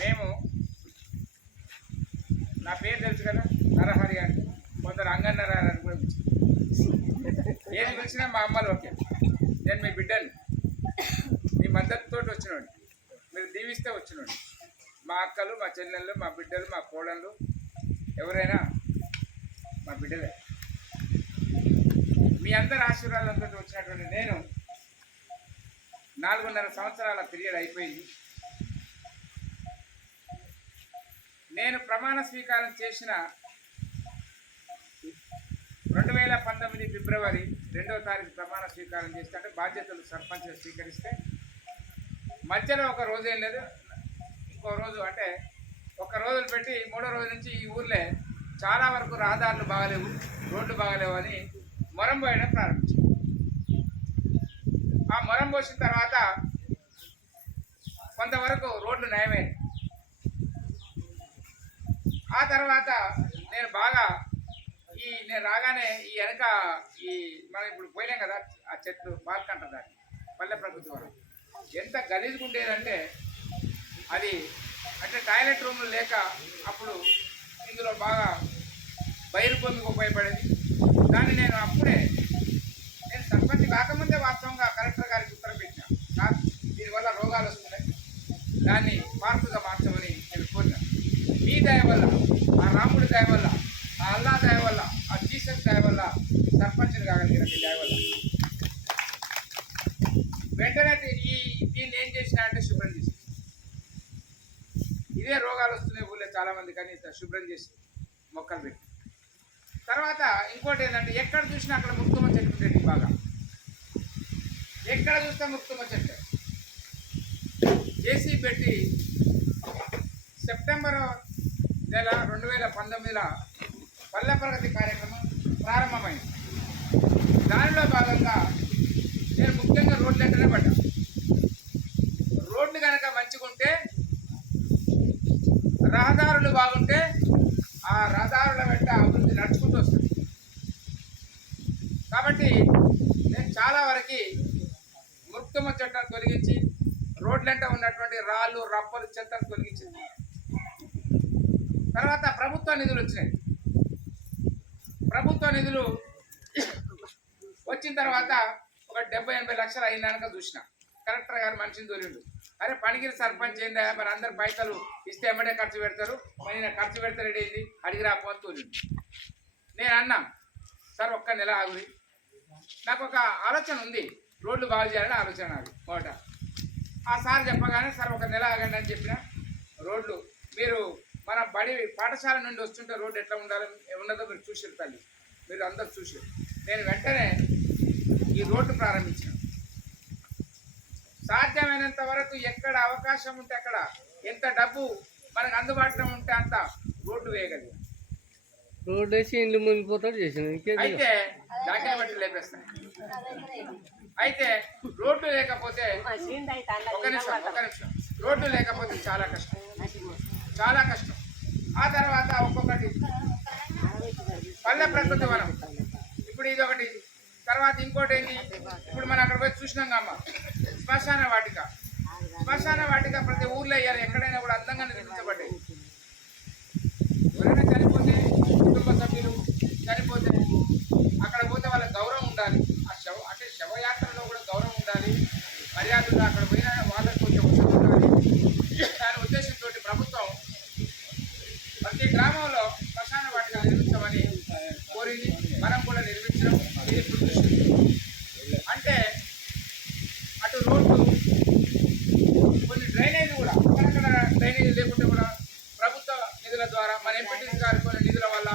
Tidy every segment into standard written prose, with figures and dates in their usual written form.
మేము నా పేరు తెలుసు కదా నరహరి అని, కొందరు అంగన్నరారు అని కూడా ఏది పిలిచినా మా అమ్మలు ఓకే. నేను మీ బిడ్డని, మీ మద్దతుతో వచ్చినోడి, మీరు దీవిస్తే వచ్చినోడి. మా అక్కలు, మా చెల్లెళ్ళు, మా బిడ్డలు, మా కోడళ్ళు ఎవరైనా మా బిడ్డలే. మీ అందరి ఆశీర్వాదంతో వచ్చినటువంటి నేను 4.5 సంవత్సరాల పీరియడ్ అయిపోయింది. నేను ప్రమాణ స్వీకారం చేసిన 2019 ఫిబ్రవరి 2వ తారీఖు ప్రమాణ స్వీకారం చేస్తే, అంటే బాధ్యతలు సర్పంచ్ స్వీకరిస్తే మధ్యలో ఒక రోజు ఏం లేదు, ఇంకో రోజు అంటే ఒక రోజులు పెట్టి 3వ రోజు నుంచి ఈ ఊర్లే చాలా వరకు రహదారులు బాగలేవు, రోడ్లు బాగలేవు అని మొరం పోయడం ప్రారంభించాం. ఆ మొరం పోసిన తర్వాత కొంతవరకు రోడ్లు నయమైనవి. ఆ తర్వాత నేను బాగా నేను రాగానే ఈ వెనక మనం ఇప్పుడు పోయినాం కదా ఆ చెట్లు పాల్కంట దాన్ని పల్లె ప్రకృతి వరం ఎంత గలీజ్గా ఉండేదంటే, అది అంటే టాయిలెట్ రూమ్లు లేక అప్పుడు ఇందులో బాగా బయలు భూమికి ఉపయోగపడేది. దాన్ని నేను అప్పుడే నేను సర్పంచ్ కాకముందే వాస్తవంగా కలెక్టర్ గారికి ఉత్తరం పెట్టాను, సార్ దీనివల్ల రోగాలు వస్తున్నాయి, దాన్ని పార్కుగా మార్చమని నేను కోరినాను. మీ దయ వల్ల, ఆ రాముడి దయ వల్ల, ఆ అల్లా దయ వల్ల, ఆ జీసస్ దయ వల్ల సర్పంచ్ని కాగలిగిన మీ దయ వల్ల వెంటనే దీన్ని ఏం చేసినా అంటే శుభ్రం చేసి, ఇదే రోగాలు వస్తున్నాయి ఊళ్ళో చాలామంది, కానీ శుభ్రం చేసి మొక్కలు పెట్టి. తర్వాత ఇంకోటి ఏంటంటే, ఎక్కడ చూసినా అక్కడ ముక్తుమ చెట్టు ఉండేది, బాగా ఎక్కడ చూస్తే ముక్తుమ చెట్టు చేసి పెట్టి సెప్టెంబర్ నెల 2019 పల్లె ప్రగతి కార్యక్రమం ప్రారంభమైంది. దానిలో భాగంగా నేను ముఖ్యంగా రోడ్లు వెంటనే పడ్డా. రోడ్లు కనుక మంచిగుంటే, రహదారులు బాగుంటే ఆ రహదారుల వెంట అభివృద్ధి నడుచుకుంటూ వస్తుంది. కాబట్టి నేను చాలా వరకు ముక్తుమ చెట్లను తొలగించి రోడ్లంట ఉన్నటువంటి రాళ్ళు రప్పలు చెత్తను తొలగించింది. తర్వాత ప్రభుత్వ నిధులు వచ్చినాయి. ప్రభుత్వ నిధులు వచ్చిన తర్వాత ఒక 70-80 లక్షలు అయిందనక చూసిన. కలెక్టర్ గారు మనిషిని తోలిండు, అరే పనిగిరి సర్పంచ్ ఏందా మరి అందరు పైసలు ఇస్తే ఎమ్మడే ఖర్చు పెడతారు, మరి నేను ఖర్చు పెడతారేంది అడిగి రాకపోతే తోలిండు. నేను అన్నా, సార్ ఒక్క నెల ఆగురి, నాకు ఒక ఆలోచన ఉంది, రోడ్లు బాగు చేయాలని ఆలోచన నాకు మొదట. ఆ సార్ చెప్పగానే సార్ ఒక నెల ఆగండి అని చెప్పిన. రోడ్లు మీరు మన పాఠశాల నుండి వస్తుంటే రోడ్డు ఎట్లా ఉన్నదో మీరు చూసారు తల్లి, మీరు అందరు చూసారు. నేను వెంటనే ఈ రోడ్డు ప్రారంభించాను. సాధ్యమైనంత వరకు ఎక్కడ అవకాశం ఉంటే అక్కడ, ఎంత డబ్బు మనకు అందుబాటులో ఉంటే అంత రోడ్డు వేయగలిగాం. రోడ్డు వేసి ఇండ్లు మునిగిపోతాడు చేసిన. అయితే దాఖలు బట్టి లేపేస్తాను. అయితే రోడ్డు లేకపోతే ఒక నిమిషం రోడ్డు లేకపోతే చాలా కష్టం, చాలా కష్టం. ఆ తర్వాత ఒక్కొక్కటి పల్లె ప్రకృతి వనం, ఇప్పుడు ఇది ఒకటి. తర్వాత ఇంకోటి ఏంటి, ఇప్పుడు మనం అక్కడ పోయి చూసినాం అమ్మ, శ్మశాన వాటిక. శ్మశాన వాటిక ప్రతి ఊర్లో అయ్యారు, ఎక్కడైనా కూడా అందంగా నిర్మించబడ్డాయి. ఎవరైనా చనిపోతే, కుటుంబ సభ్యులు చనిపోతే అక్కడ పోతే వాళ్ళకి గౌరవం ఉండాలి. ఆ అంటే శవయాత్రలో కూడా గౌరవం ఉండాలి, మర్యాదగా అక్కడ పోయిన వాళ్ళకి కొంచెం వసతి ఉండాలి. దాని ఉద్దేశంతో ప్రభుత్వం ప్రతి గ్రామంలో శ్మశాన వాటిక నిర్మించమని కోరింది. మనం కూడా నిర్మించడం ఇది దృష్టి. అంటే అటు రోడ్లు, కొన్ని డ్రైనేజీ కూడా అక్కడక్కడ డ్రైనేజీ లేకుంటే కూడా ప్రభుత్వ నిధుల ద్వారా, మన ఎంపీటీసీ గారి కొన్ని నిధుల వల్ల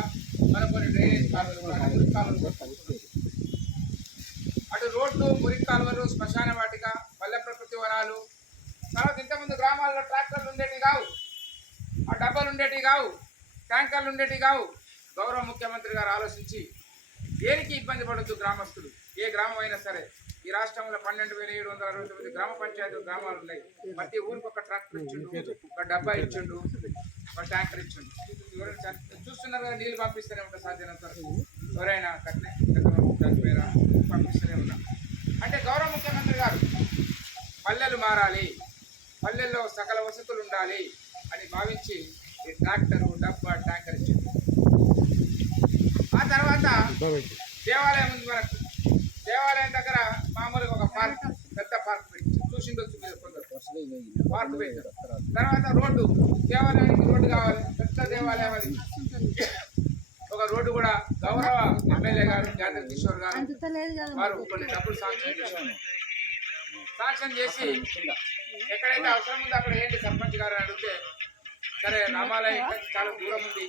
మనం కొన్ని డ్రైనేజ్ కాలువలు కూడా, మురికి కాలువలు, అటు రోడ్లు, మురికి కాలువలు, శ్మశాన వాటిక, పల్లె ప్రకృతి వనాలు. తర్వాత ఇంతకుముందు గ్రామాల్లో ట్రాక్టర్లు ఉండేటివి కావు, ఆ డబ్బాలు ఉండేటివి కావు, ట్యాంకర్లు ఉండేటివి కావు. గౌరవ ముఖ్యమంత్రి గారు ఆలోచించి దేనికి ఇబ్బంది పడద్దు గ్రామస్తులు, ఏ గ్రామం అయినా సరే. ఈ రాష్ట్రంలో 12,769 గ్రామ పంచాయతీ గ్రామాలు ఉన్నాయి. ప్రతి ఊరికి ఒక ట్రాక్టర్ ఇచ్చిండు, ఒక డబ్బా ఇచ్చిండు, ఒక ట్యాంకర్ ఇచ్చిండు. ఎవరైనా చూస్తున్నారు కదా, నీళ్ళు పంపిస్తూనే ఉంటారు సాధ్యమైనంత వరకు. ఎవరైనా కట్నే చనిపోయారా పంపిస్తూనే ఉన్నాం. అంటే గౌరవ ముఖ్యమంత్రి గారు పల్లెలు మారాలి, పల్లెల్లో సకల వసతులు ఉండాలి, అని భావించి ఈ ట్రాక్టరు డబ్బా ట్యాంకర్ ఇచ్చింది. ఆ తర్వాత దేవాలయం ఉంది మనకు. దేవాలయం దగ్గర మామూలుగా ఒక పార్క్, పెద్ద పార్క్ పెట్టి చూసిండొచ్చు మీరు కొందరు. పార్క్ పెట్టారు. తర్వాత రోడ్డు, దేవాలయానికి రోడ్డు కావాలి, పెద్ద దేవాలయం అది. ఒక రోడ్డు కూడా గౌరవ ఎమ్మెల్యే గారు జాతర కిషోర్ గారు వారు కొన్ని డబ్బులు శాంక్షన్ చేసి ఎక్కడైతే అవసరం ఉందో అక్కడ ఏంటి సర్పంచ్ గారు అడిగితే, సరే రామాలయం ఇక్కడికి చాలా దూరం ఉంది,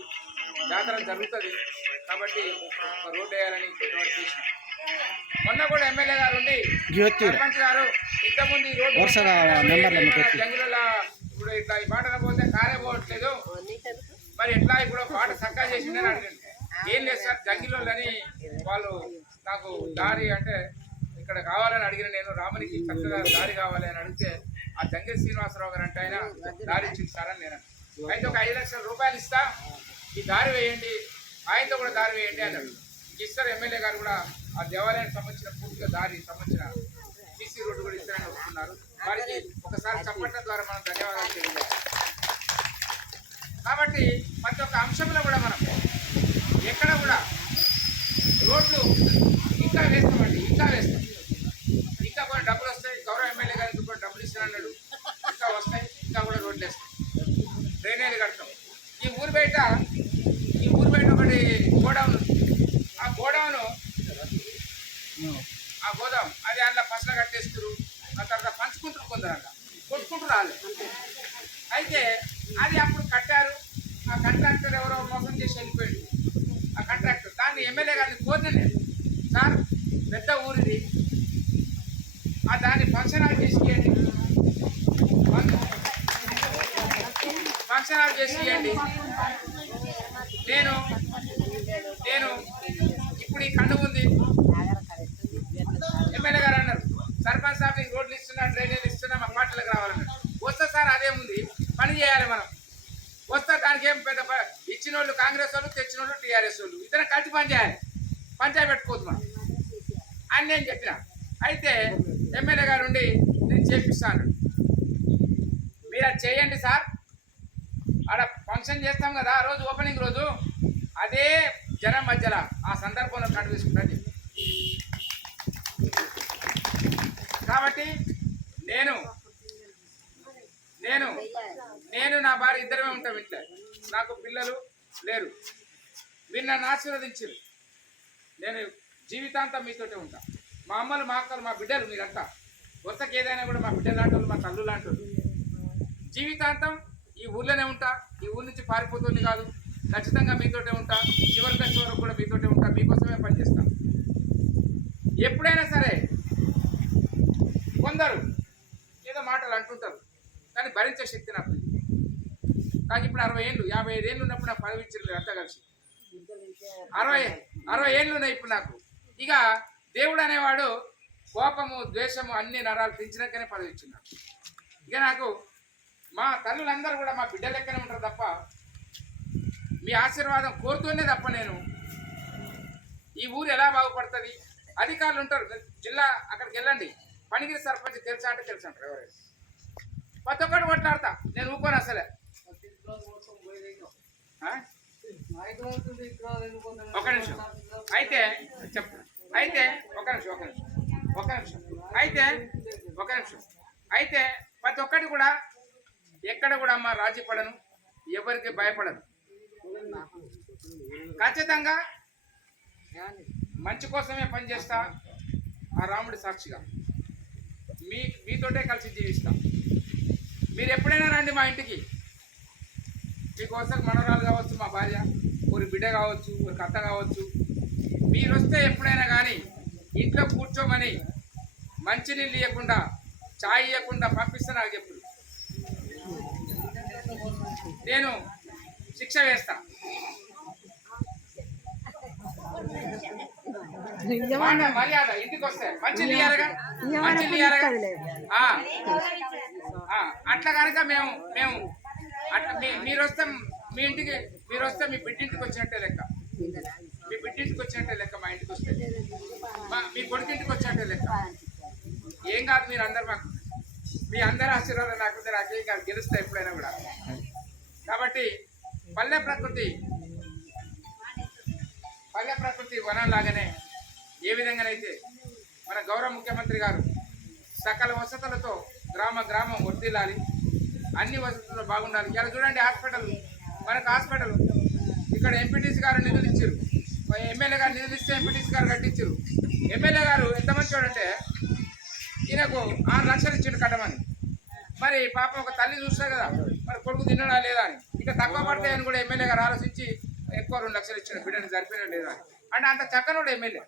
జాతర జరుగుతుంది కాబట్టి ఒక రోడ్డు వేయాలని కొంతవరకు చేసిన. మొన్న కూడా ఎమ్మెల్యే గారు ఉండి సర్పంచ్ గారు ఇంతకుముందు ఈ రోడ్డు జంగులలో ఇప్పుడు ఇట్లా ఈ బాటలో పోతే కారే పోవట్లేదు, మరి ఎట్లా ఇప్పుడు బాట చక్కా చేసిందని అడిగింది. ఏం లేదు సార్, జంగిలోని వాళ్ళు నాకు దారి అంటే ఇక్కడ కావాలని అడిగిన, నేను రామునికి చక్కగా దారి కావాలి అని అడిగితే ఆ జంగిల్ శ్రీనివాసరావు గారు అంటే ఆయన దారి ఇచ్చింది సార్ అని నేను. అయితే ఒక 5 లక్షల రూపాయలు ఇస్తా, ఈ దారి వేయండి, ఆయనతో కూడా దారి వేయండి అన్నాడు. ఇస్తారు. ఎమ్మెల్యే గారు కూడా ఆ దేవాలయానికి సంబంధించిన పూర్తిగా దారి సంబంధించిన సీసీ రోడ్డు కూడా ఇస్తారని వస్తున్నారు. వారికి ఒకసారి చప్పట్ల ద్వారా మనం ధన్యవాదాలు తెలియజేయాలి. కాబట్టి ప్రతి ఒక్క అంశంలో కూడా మనం ఎక్కడ కూడా రోడ్లు ఇంకా వేస్తామండి, ఇంకా వేస్తాం, ఇంకా కొన్ని డబ్బులు వస్తాయి. గౌరవ ఎమ్మెల్యే గారికి కూడా డబ్బులు ఇస్తానన్నాడు, ఇంకా వస్తాయి, ఇంకా కూడా రోడ్లు వేస్తాం, డ్రైనేజీలు కడతాం. ఈ ఊరు బయట ఒకటి గోడౌన్, ఆ గోడౌన్ అది అందులో ఫసలు కట్టేస్తారు, ఆ తర్వాత పంచుకుంటారు, కొందరు అలా కొట్టుకుంటూ రాలేదు. అయితే అది అప్పుడు కట్టారు, ఆ కాంట్రాక్టర్ ఎవరో మోసం చేసి వెళ్ళిపోయాడు. ఆ కాంట్రాక్టర్ దాన్ని ఎమ్మెల్యే గారిని కోరిన, సార్ పెద్ద ఊరిది, ఆ దాన్ని ఫంక్షన్ హాల్ చేసి ఇవ్వండి, ఫంక్షన్ హాల్ చేసి ఇవ్వండి. నేను ఇప్పుడు ఈ కండు ఉంది. ఎమ్మెల్యే గారు అన్నారు, సర్పంచ్ సార్ నీకు రోడ్లు ఇస్తున్నా, డ్రైనేజీలు ఇస్తున్నా, మా పాటలకు రావాలన్నారు. వస్తా సార్, అదేముంది, పని చేయాలి మనం, వస్తా. దానికి ఏం పెద్ద ఇచ్చిన వాళ్ళు కాంగ్రెస్ వాళ్ళు, తెచ్చిన వాళ్ళు టీఆర్ఎస్ వాళ్ళు, ఇద్దరు కలిసి పని చేయాలి, పంచాయతీ పెట్టుకోవద్దు మనం అని నేను చెప్పిన. అయితే ఎమ్మెల్యే గారు ఉండి నేను చేపిస్తాను, మీరు అది చేయండి సార్, ఆడ ఫంక్షన్ చేస్తాం కదా ఆ రోజు, ఓపెనింగ్ రోజు, అదే జనం మధ్యలో ఆ సందర్భంలో కండు తీసుకుంటాను చెప్పి. కాబట్టి నేను నా భార్య ఇద్దరమే ఉంటాం ఇంట్లో, నాకు పిల్లలు లేరు. మీరు నన్ను ఆశీర్వదించారు, నేను జీవితాంతం మీతోటే ఉంటా. మా అమ్మలు, మా అక్కలు, మా బిడ్డలు మీరంతా, వరుసకి ఏదైనా కూడా మా బిడ్డలు లాంటి వాళ్ళు, మా తల్లు లాంటి వాళ్ళు. జీవితాంతం ఈ ఊర్లోనే ఉంటా, ఈ ఊరి నుంచి పారిపోతుంది కాదు, ఖచ్చితంగా మీతోటే ఉంటా, చివరి దశ వరకు కూడా మీతోటే ఉంటా, మీకోసమే పనిచేస్తా. ఎప్పుడైనా సరే కొందరు ఏదో మాటలు అంటుంటారు, కానీ భరించే శక్తి నాకు ఉంది. కానీ ఇప్పుడు 60 ఏళ్ళు 55 ఏళ్ళు ఉన్నప్పుడు నాకు పదవి ఇచ్చారు అంతా కలిసి, 60 ఏళ్ళు ఉన్నాయి ఇప్పుడు నాకు. ఇక దేవుడు అనేవాడు కోపము, ద్వేషము అన్ని నరాలు పెంచినాకనే పదవి ఇచ్చింది. ఇక నాకు మా తల్లులందరూ కూడా మా బిడ్డ లెక్కనే ఉంటారు తప్ప, మీ ఆశీర్వాదం కోరుతూనే తప్ప నేను ఈ ఊరు ఎలా బాగుపడుతుంది. అధికారులు ఉంటారు జిల్లా, అక్కడికి వెళ్ళండి, పనిగిరి సర్పంచ్ తెలుసా అంటే తెలుసు అంటారు ఎవరైనా. ప్రతి ఒక్కటి కొట్లాడతా, నేను ఊరుకోను అసలే. ఒక నిమిషం అయితే చెప్తా, అయితే ఒక నిమిషం అయితే ప్రతి ఒక్కటి కూడా ఎక్కడ కూడా అమ్మ రాజీ పడను, ఎవరికి భయపడను. ఖచ్చితంగా మంచి కోసమే పనిచేస్తా, ఆ రాముడి సాక్షిగా మీతోటే కలిసి జీవిస్తా. మీరు ఎప్పుడైనా రండి మా ఇంటికి, మీకోసం మనవరాలు కావచ్చు, మా భార్య, ఊరి బిడ్డ కావచ్చు, ఊరికి అత్త కావచ్చు, మీరు వస్తే ఎప్పుడైనా కానీ ఇంట్లో కూర్చోమని మంచినీళ్ళు ఇవ్వకుండా, చాయ్ ఇవ్వకుండా పంపిస్తే నాకు చెప్పు, నేను శిక్ష వేస్తా. మర్యాద ఇంటికి వస్తే మంచినీళ్ళు ఇవ్వాలిగా, అట్లా కనుక మేము అట్లా మీరు వస్తే మీ ఇంటికి, మీరు వస్తే మీ బిడ్డింటికి వచ్చినట్టే లెక్క, మీ బిడ్డింటికి వచ్చినట్టే లెక్క, మా ఇంటికి వస్తే మీ కొడుకింటికి వచ్చినట్టే లెక్క. ఏం కాదు, మీరు అందరు మాకు, మీ అందరి ఆశీర్వాదం నాకుంది, నాకేం కాదు, గెలుస్తా ఎప్పుడైనా కూడా. కాబట్టి పల్లె ప్రకృతి వనంలాగానే ఏ విధంగానైతే మన గౌరవ ముఖ్యమంత్రి గారు సకల వసతులతో గ్రామం వర్ధిల్లాలి, అన్ని వసతులు బాగుండాలి. ఇలా చూడండి హాస్పిటల్ ఇక్కడ ఎంపీటీసీ గారు నిధులు ఇచ్చారు, ఎమ్మెల్యే గారు నిధులు ఇస్తే ఎంపీటీసీ గారు కట్టించారు. ఎమ్మెల్యే గారు ఎంత మంచోడంటే ఈయనకు 6 లక్షలు ఇచ్చిండు కట్టమని. మరి పాపం ఒక తల్లి చూస్తే కదా మరి కొడుకు తినడా లేదా అని, ఇక తక్కువ పడతాయని కూడా ఎమ్మెల్యే గారు ఆలోచించి ఎక్కువ 2 లక్షలు ఇచ్చిన బిడ్డని సరిపోయినా లేదా అని. అంటే అంత చక్కనోడు ఎమ్మెల్యే.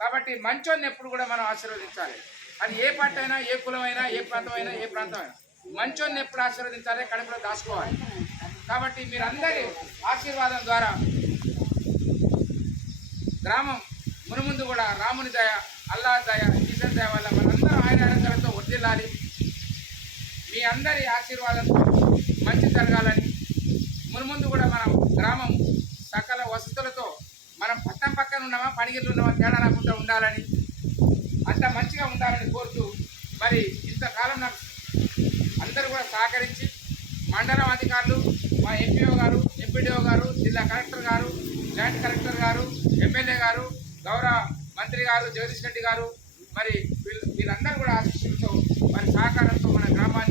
కాబట్టి మంచోడిని ఎప్పుడు కూడా మనం ఆశీర్వదించాలి. అది ఏ పార్టీ అయినా, ఏ కులమైనా, ఏ ప్రాంతమైనా, ఏ ప్రాంతమైనా మంచోడిని ఎప్పుడు ఆశీర్వదించాలి, కడుపులో దాచుకోవాలి. కాబట్టి మీరందరి ఆశీర్వాదం ద్వారా గ్రామం మునుముందు కూడా రాముని దయ, అల్లా దయ, ఈశ్వర దయ వల్ల మనందరం ఆయురారోగ్యాలతో వర్ధిల్లాలి. మీ అందరి ఆశీర్వాదంతో మంచి జరగాలని, మునుముందు కూడా మనం గ్రామం సకల వసతులతో మనం పక్కన ఉన్నామా పనిగిళ్ళు ఉన్నామా తేడా రాకుండా ఉండాలని, అంత మంచిగా ఉండాలని కోరుతూ మరి ఇంతకాలం నాకు అందరూ కూడా సహకరించి మండలం అధికారులు, మా ఎంపీఓ గారు, ఎంపీడీఓ గారు, జిల్లా కలెక్టర్ గారు, జాయింట్ కలెక్టర్ గారు, ఎమ్మెల్యే గారు, గౌరవ మంత్రి గారు జగదీష్ రెడ్డి గారు, మరి వీళ్ళందరూ కూడా ఆశీస్సులతో మరి సహకారంతో మన గ్రామాన్ని